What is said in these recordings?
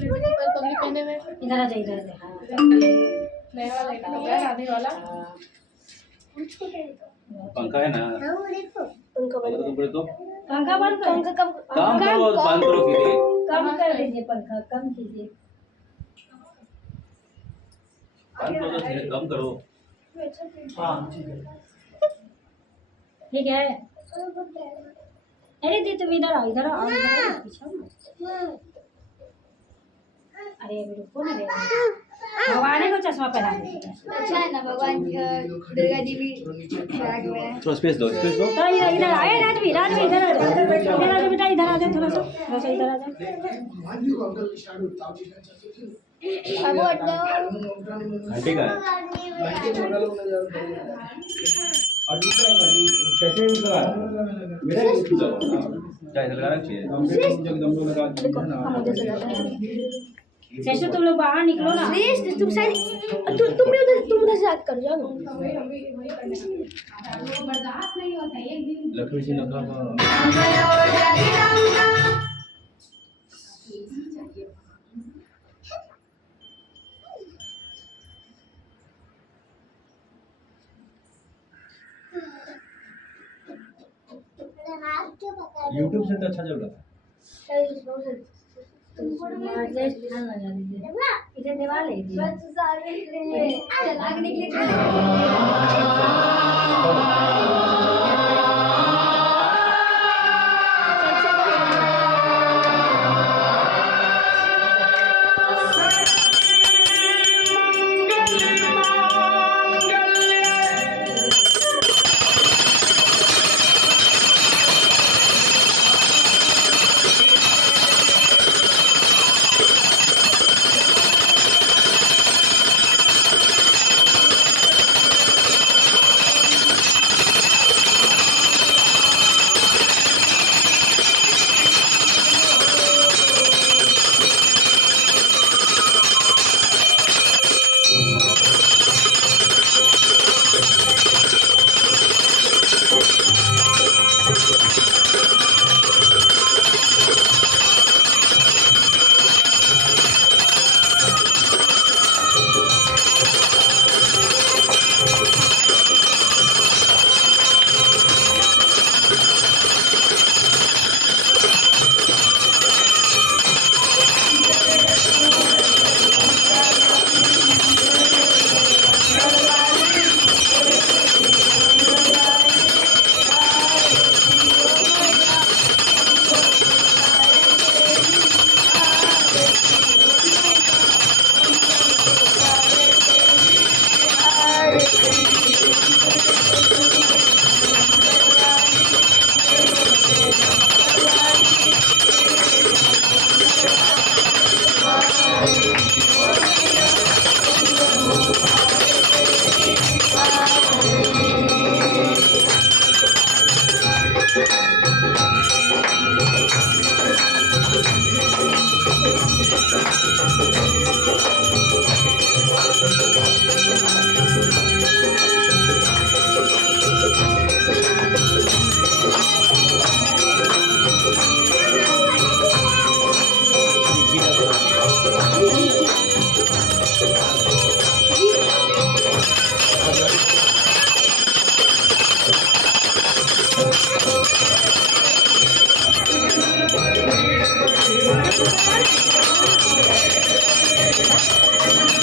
इधर आ जा इधर आ जा। नया वाला लेना होगा शादी वाला। पंखा है ना, पंखा बंद तो पंखा बंद पंखा कम काम करो, बंद करो कीजिए, कम कर दीजिए, पंखा कम कीजिए। बंद करो, धीरे कम करो। हाँ ठीक है। ठीक है। अरे दी तुम इधर आओ, इधर आओ, इधर आओ, पीछे आओ ना। अरे अभी रुको ना रे, भगवान को चश्मा पहना दे। अच्छा है ना भगवान दुर्गा जी भी बैग में। थोड़ा स्पेस दो, स्पेस दो। तो इधर इधर आए राजवी, राजवी इधर आ जा, इधर आ जा बेटा, इधर आ जा, थोड़ा सा इधर आ जा। अब हटो। घंटे का है। कैसे लगा मेरा क्या इधर लगा रखिए। जैसे तुम लोग बाहर निकलो ना। तुम शायद तुम भी उधर, तुम उधर से याद कर जाओ ना। लक्ष्मी जी लगा YouTube से तो अच्छा चल रहा था। इधर दीवार है लगने के लिए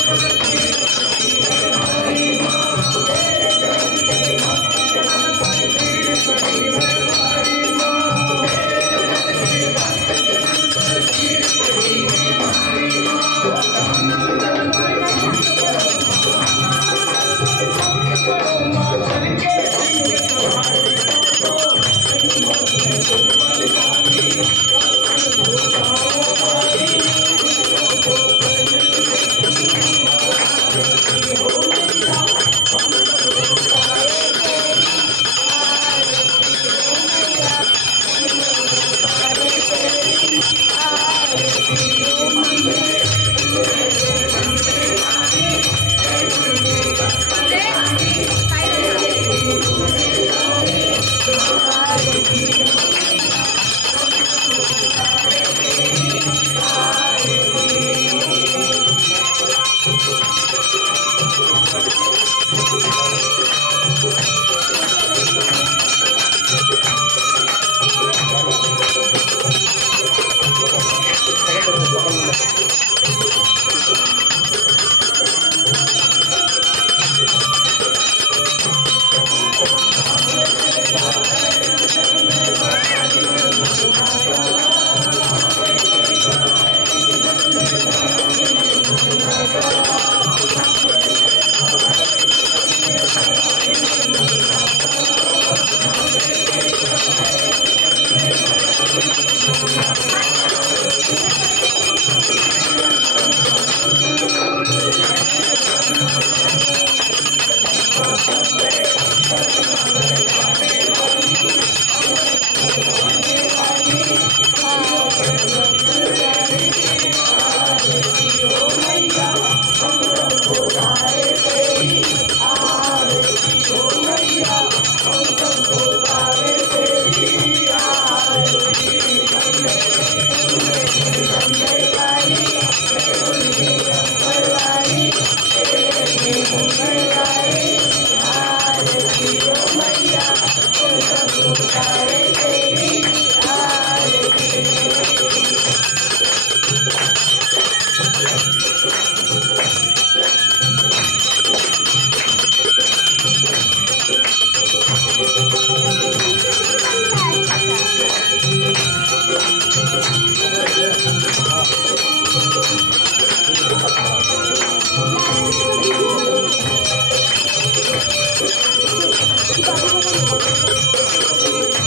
Thank you.